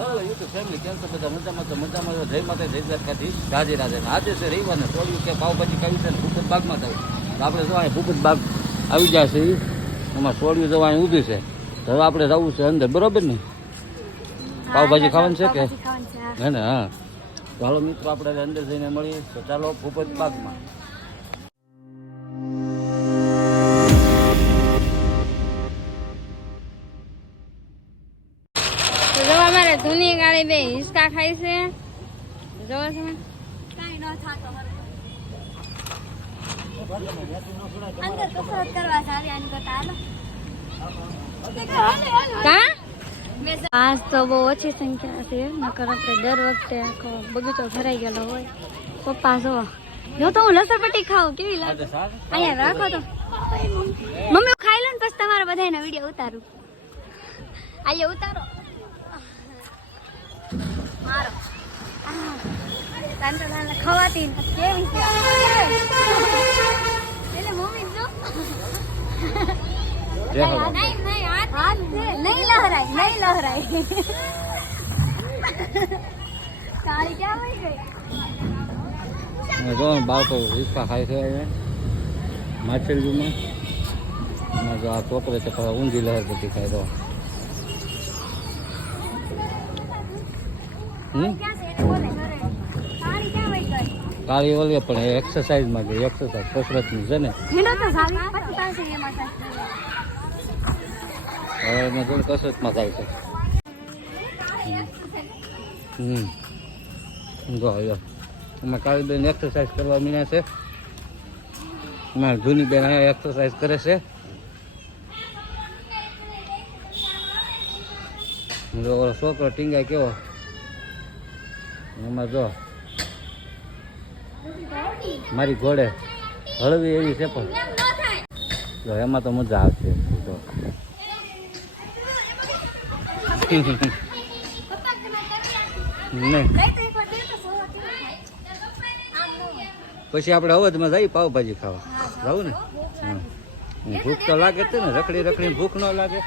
YouTube family કેમ છો બધા? મજામાં તો મજામાં? જય માતા જય દ્વારકાથી રાધે રાધે. આજે છે રવિવારને તોડ્યું કે પાવભાજી ખાવી છે ભૂપત બાગમાં જવું. તો આપણે જો અહીં ભૂપત બાગ આવી જાય છે એમાં સોળિયું જવા અહીં ઊભી છે. તો હવે આપણે જવું છે અંદર બરોબર ને? પાવભાજી ખાવાનું છે કે. હે. ને હા. ચાલો મિત્રો આપણે અંદર જઈને મળીએ તો ચાલો ભૂપત બાગમાં. ધૂની ગાળી બે હિંચકા ખાય છે. જોવો તમે કાંઈ ન થાતો અંદર કસરત કરવા સારી આની કરતા હાલો. કા? આજ તો બહુ ઓછી સંખ્યા છે નકર આપણે દર વખતે આખો બગીચો ભરાઈ ગયેલો હોય. પપ્પા જો જો તો હું લસણપટ્ટી ખાઉં કેવી લાગે? અહીંયા રાખો તો મમ્મી ખાઈ લો ને પછી તમારા બધાના વીડિયો ઉતારું. આલે ઉતારો. મારો. આહ, તાન ખવાતી કેવી છે? એટલે મમ્મી જો. નહીં નહીં હાથ નહીં લહરાય નહીં લહરાય. કાળી ક્યાં વહી ગઈ? જો બાળકો હિંચકા ખાય છે માછલીમાં જો આ છોકરો છે ઊંધી લહેર બધી ખાય તો હમ ક્યાં છે એને બોલે ઘરે કાળી ક્યાં કાળી ઓલી પણ એક્સરસાઇઝમાં ગઈ એક્સરસાઇઝ કસરતની છે ને. હવે એને થોડી કસરતમાં થાય છે. હમ. જો જો એમાં કાળી બેન એક્સરસાઇઝ કરવા મીણ્યા છે. એમાં જૂની બેન અહીંયા એક્સરસાઇઝ કરે છે. છોકરો ટીંગાય કેવો? એમાં જો, મારી ઘોડે હળવી એવી છે પણ. જો, એમાં તો મજા આવશે. પછી આપણે અવધમાં જઈએ પાવભાજી ખાવા. જવું ને? ભૂખ તો લાગે છે ને. રખડી રખડી ભૂખ ન લાગે.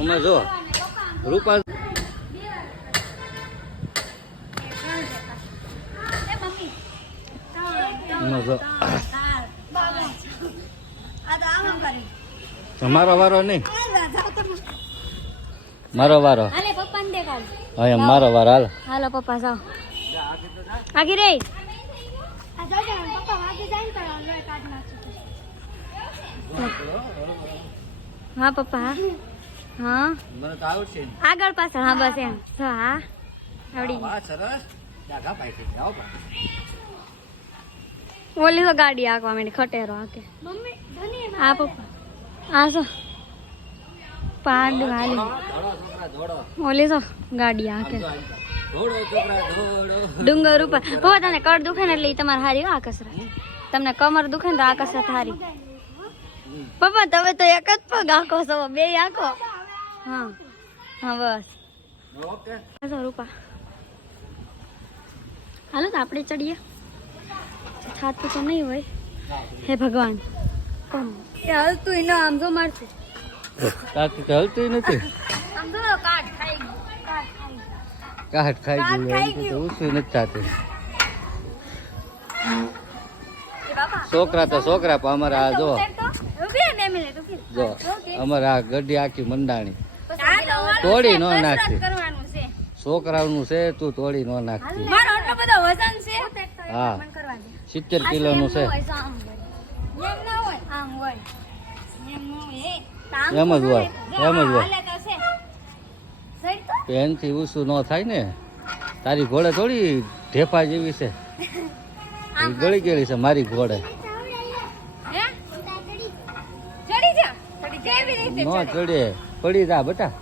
અમે જો, રૂપા અમે જો તમારો વારો નહીં. મારો વારો. હાલે પપ્પાને દેખાડ. હા મારો વારો હાલ. હાલો પપ્પા જાઓ. આગી રે. હા પપ્પા હા આગળ પાછળ હા બસ એમ. હા. આવડી ઓલી તો ગાડી આગવા માંડી ખટેરો આકે. હા પપ્પા. હા જો. પાડ ધોડો ઓલી તો ગાડી આંકે ડુંગર ઉપર. પપ્પા તમને કળ દુખે ને એટલે તમારે હારી આ કસરત. તમને કમર દુખે ને તો આ કસરત હારી. પપ્પા, તમે તો એક જ પગ આંકો છો, બે આંકો હા હા, બસ. ઓકે રૂપા. હાલો તો આપણે ચડીએ. થાતું તો નહીં હોય. હે ભગવાન. એ હલતું ન આમ મારશે. તો હલતી નથી. આમ કાટ ખાઈ ગયું કાટ ખાઈ તો. નથી થતું. છોકરા તો છોકરા પણ અમારે આ જો. જો. અમારે આ ગઢી આખી મંડાણી. તોડી નો ન નાખી. છે. છોકરાઓનું છે તું તોડી નો નાખતી. હા. સિત્તેર કિલો કિલોનું છે. એમ જ હોય, એમ જ હોય. હાલે તો છે. સઈ તો? પેનથી ઊંચું ન થાય ને. તારી ઘોડે થોડી ઢેફા જેવી છે. ગળી ગયેલી છે મારી ઘોડે. ન ચડે? પડી જા બટા?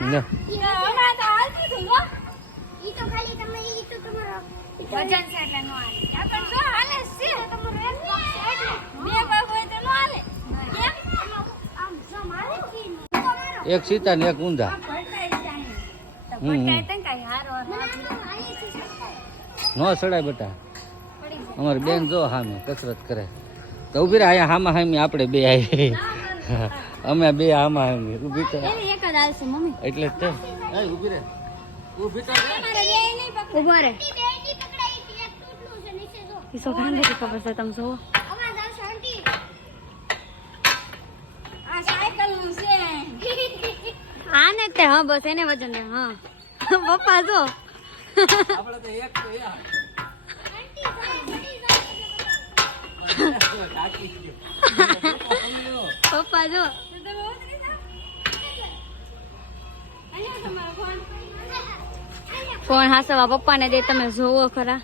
ને હમણાં તો હાલતું હતું, હો. વજન છે એટલે નો હાલે. પણ જો હાલે જ છે. બે પગ હોય તો નો હાલે. કેમ? એક સીતા ને એક ઊંધા. નો. હમ, હમ. ચડાય બેટા. અમારી બેન જો હામે કસરત કરે. તો ઊભી રહ્યા અહીંયા હામાં હામી આપણે બે આવી અમે બે આમાં ઊભી તો એની ઊભી જ ઊભી તો. ઊભો જ તો રહે. ઊભો રે ઈ છોકરાને નથી ખબર છે તમે જોવો આને તે હા બસ એને વજન દે હા પપ્પા જો આપણે તો એક તો યાર. પપ્પા જો ફોન હાસવા પપ્પાને દે તમે જોવો ખરા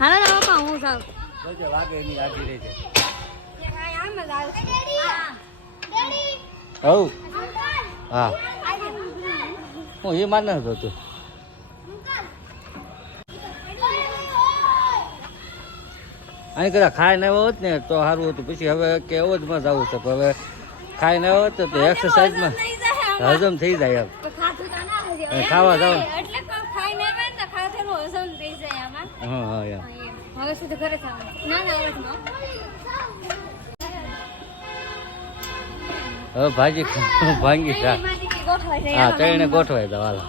હાલો તો પપ્પા હું જાઉં. જોજે વાગે એની આગી રહેજે. હઉ. હા. હું એ માન નતો તું અહીં કદાચ ખાઈ ન હોત ને તો સારું હતું. પછી હવે કે એવો જ માં જવું છે પણ હવે ખાઈ ન હોત તો એક્સરસાઇઝમાં હજમ થઈ જાય એમ. હવે ખાવા જાવ એટલે ખાઈ ને આવે ને ખાધેલું હસન થઈ જાય આમાં હા હવે સુધી ઘરે જવાનું ના ના અવાજમાં હવે ભાજી ભાંગી ખા. હા ત્રણે ગોઠવાય દો હાલો.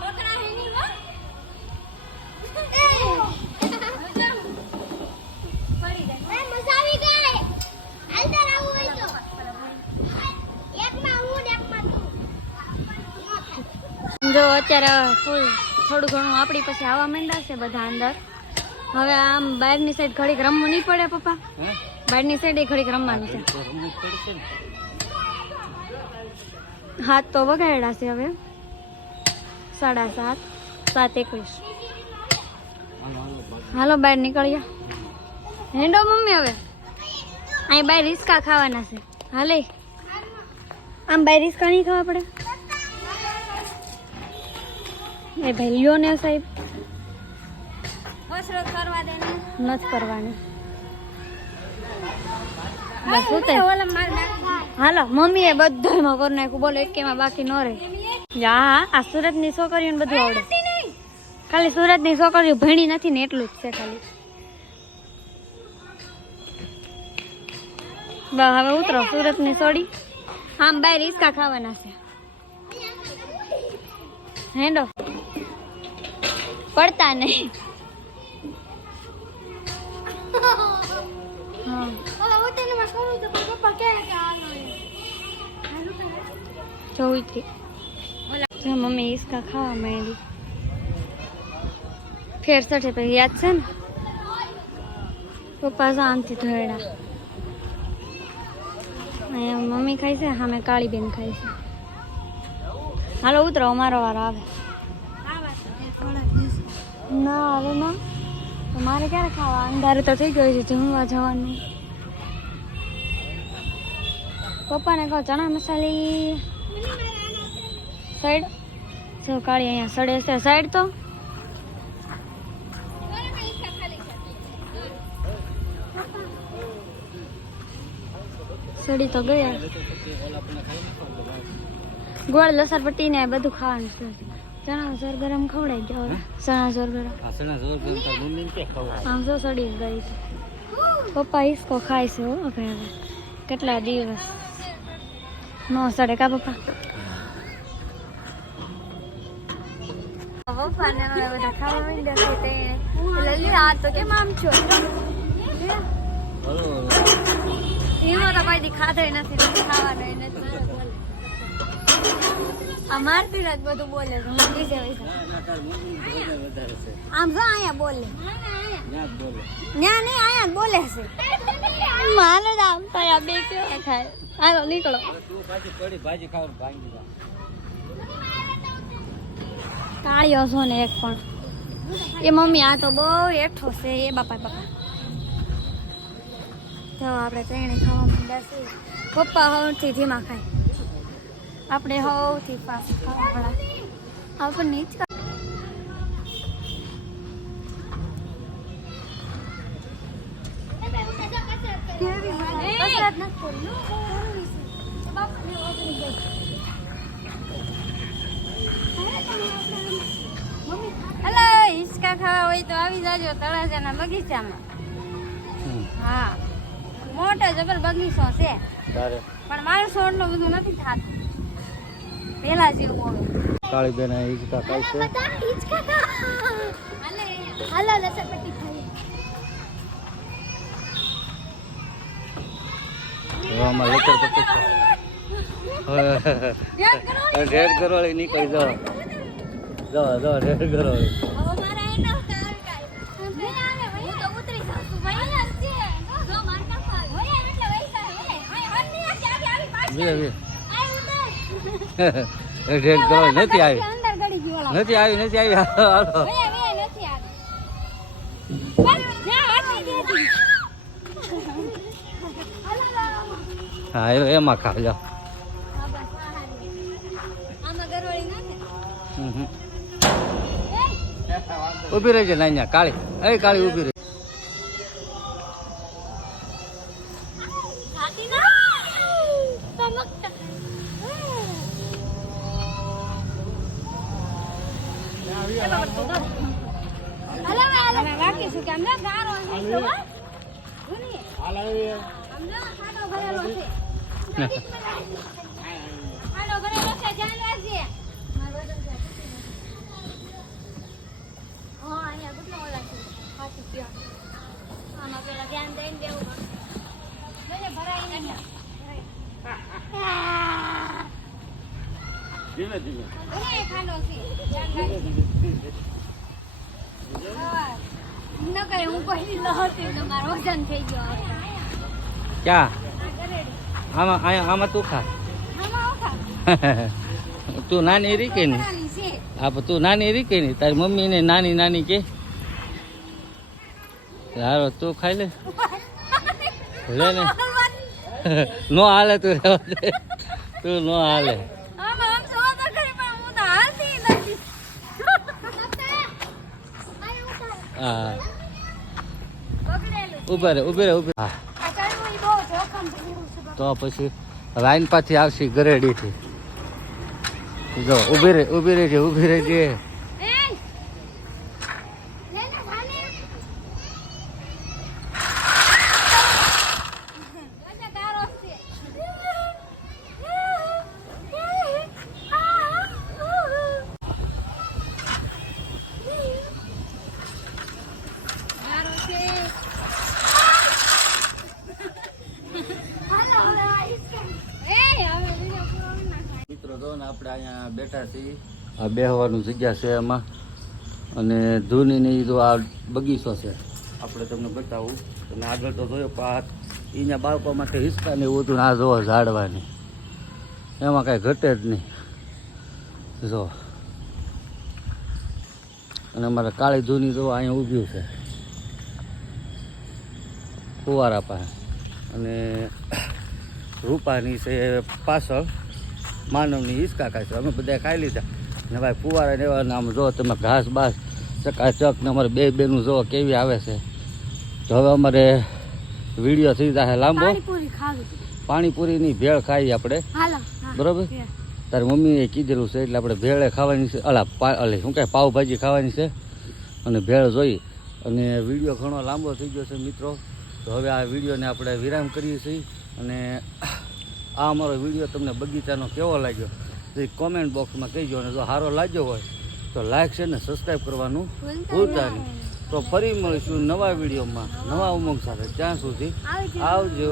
જો અત્યારે ફૂલ થોડું ઘણું આપણી પાસે આવવા માંડ્યા છે બધા અંદર. હવે આમ બહારની સાઈડ ઘડીક રમવું નહીં પડે પપ્પા? બહારની સાઈડ ઘડીક રમવાનું છે. હાથ તો વગાડ્યા છે હવે. સાડા સાત સાત એકવીસ. હાલો, બહાર નીકળ્યા. હેંડો મમ્મી હવે. અહીં બહાર રિસ્કા ખાવાના છે. હાલે. આમ બહાર રિસ્કા નહીં ખાવા પડે? એ ભાઈ લ્યો ને સાહેબ. હાલો મમ્મી એ બધું કરી નાખ્યું. બોલો એક એમાં બાકી ન રહે. હા આ સુરતની છોકરીઓને બધું આવડે. ખાલી સુરતની છોકરીઓ ભણી નથી ને એટલું જ છે ખાલી. બસ હવે ઉતરો સુરતની સોડી. આમ બાય રિસ્કા ખાવાના છે. હેડો. પડતા નહીં. હતી જો મમ્મી ઈસકા ખાવા માંડી. ફેર સઠે પછી યાદ છે ને? પપ્પા શાંતિ ધોયડા. અહીંયા મમ્મી ખાય છે સામે કાળી બેન ખાય છે. હાલો ઉતરો, અમારો વારો આવે. ના આવે ના? તો મારે ક્યારે ખાવા? અંધારે તો થઈ ગયું છે, જમવા જવાનું. પપ્પાને કહો, ચણા મસાલી સાઈડ. જો, કાળી અહીંયા સડે છે, સાઈડ તો. સડી તો ગયા. ગોળ લસણ પટ્ટી ને બધું ખાવાનું છે. ચણા સર ગરમ ખવડાવી દો હવે ચણા સર ગરમ. જોર જોર તો મમ્મીને કે ખવડાવ? આમ તો સડી ગઈ છે. પપ્પા ઈસકો ખાય છે હવે હવે. કેટલા દિવસ? નો સડે કા પપ્પા? પપ્પા ને હવે બધા ખાવા માંડ્યા છે તે. આ તો કેમ આમ છો. એનો તો દી ખાધો નથી નથી ખાવાનો બોલે આ મારતી રાત બધું બોલે છે ના, ના. આમ જો અહીંયા બોલે. ન્યા નહીં અહીંયા બોલે છે. મારે આમ બે કેવા ખાય હાલો નીકળો. છો ને એક પણ. એ મમ્મી આ તો બહુ એઠો છે એ બાપા બાપા. જો આપણે ત્રણે ખાવા માંડ્યા છે. પપ્પા સૌથી ધીમા ખાય. આપણે સૌથી ફાસ્ટ ખાવાવાળા. આપણને જ હેલો હિંચકા ખાવા હોય તો આવી જાજો તળાજાના બગીચામાં. હા. મોટો જબર બગીચો છે. પણ માણસો એટલું બધું નથી થતું. પેલા જેવું કાળી બેન હિચકા ખાય છે. હાલો લસણપટ્ટી ખાઈએ. એવામાં લેતર પટ્ટી છે યાદ કરો રેડ કરવાળી નીકળી જાઓ. જાઓ જાઓ ઢેર કરવાળી Yeah, મારા રેડ કરવાળી નથી આવી અંદર ગડી ગયો ઓલા નથી આવી નથી આવી હાલો ભૈયા ભૈયા નથી આવી બસ ના વાંચી દેતી હા એ- એમાં ખા જાઓ હા બસ આ હારી આમાં ગરોળી નાખે હમ હમ. એ ઊભી રહેજે નાન્યા કાળી એ કાળી ઊભી ભરાઈ નહીં ધીમે ધીમે ભરાઈ ખાડો છે ધ્યાન રાખજે હા. ન કરે હું પહેલી લહતી તો મારો વજન થઈ ધીમે ક્યાં આમાં આમાં તું ખા તું નાની રી કે નહીં તું નાની રી કે નહીં તારી મમ્મી ને નાની નાની કે હારો તું ખાઈ લે લે ને નો હાલે તું તું નો હાલે આમાં આમ જોવો તો ખરી પણ હું તો હાલતી નથી. હા. ઊભા રે ઊભી રે ઊભી હા. તો પછી લાઈન પાછી આવશે ગરેડીથી જો ઊભી રે ઊભી રહેજે ઊભી રહેજે એ! લે ને, ભાને. જોજે, ગારો છે. ગારો છે. હાલો, હવે આવીશ કે. એ, હવે વીડિયો પૂરો ન ને આપણે અહીંયા બેઠા છીએ. આ બેહવાનું જગ્યા છે એમાં અને ધૂનીની જો આ બગીચો છે. આપણે તમને બતાવું. તમે આગળ તો જોયો પાક અહીંયા માટે હિસ્સા નહીં ને એવું હતું આ જોવો ઝાડવાની. એમાં કાંઈ ઘટે જ નહીં. જો. અને અમારે કાળી ધૂની જો અહીંયા ઊભ્યું છે. ફુવારા પાસે. અને રૂપાની છે પાછળ. માનવની હિંચકા છે. અમે બધા ખાઈ લીધા. ને ભાઈ ફુવારા ને એવા આમ જો તમે ઘાસ બાસ ચકાચક ને અમારે બે બેનું જો કેવી આવે છે. તો હવે અમારે વીડિયો થઈ જાય લાંબો. પાણીપુરીની ભેળ ખાઈ આપણે. બરોબર. તારી મમ્મીએ કીધેલું છે એટલે આપણે ભેળે ખાવાની છે. અલા અલે શું કહે પાવભાજી ખાવાની છે? અને ભેળ જોઈ. અને વીડિયો ઘણો લાંબો થઈ ગયો છે મિત્રો. તો હવે આ વિડીયોને આપણે વિરામ કરીએ છીએ. અને આ અમારો વીડિયો તમને બગીચાનો કેવો લાગ્યો તો કોમેન્ટ બોક્સમાં કહેજો અને જો સારો લાગ્યો હોય તો લાઈક છે ને સબસ્ક્રાઈબ કરવાનું ભૂલતા નહીં. તો ફરી મળીશું નવા વિડીયોમાં નવા ઉમંગ સાથે ત્યાં સુધી આવજો.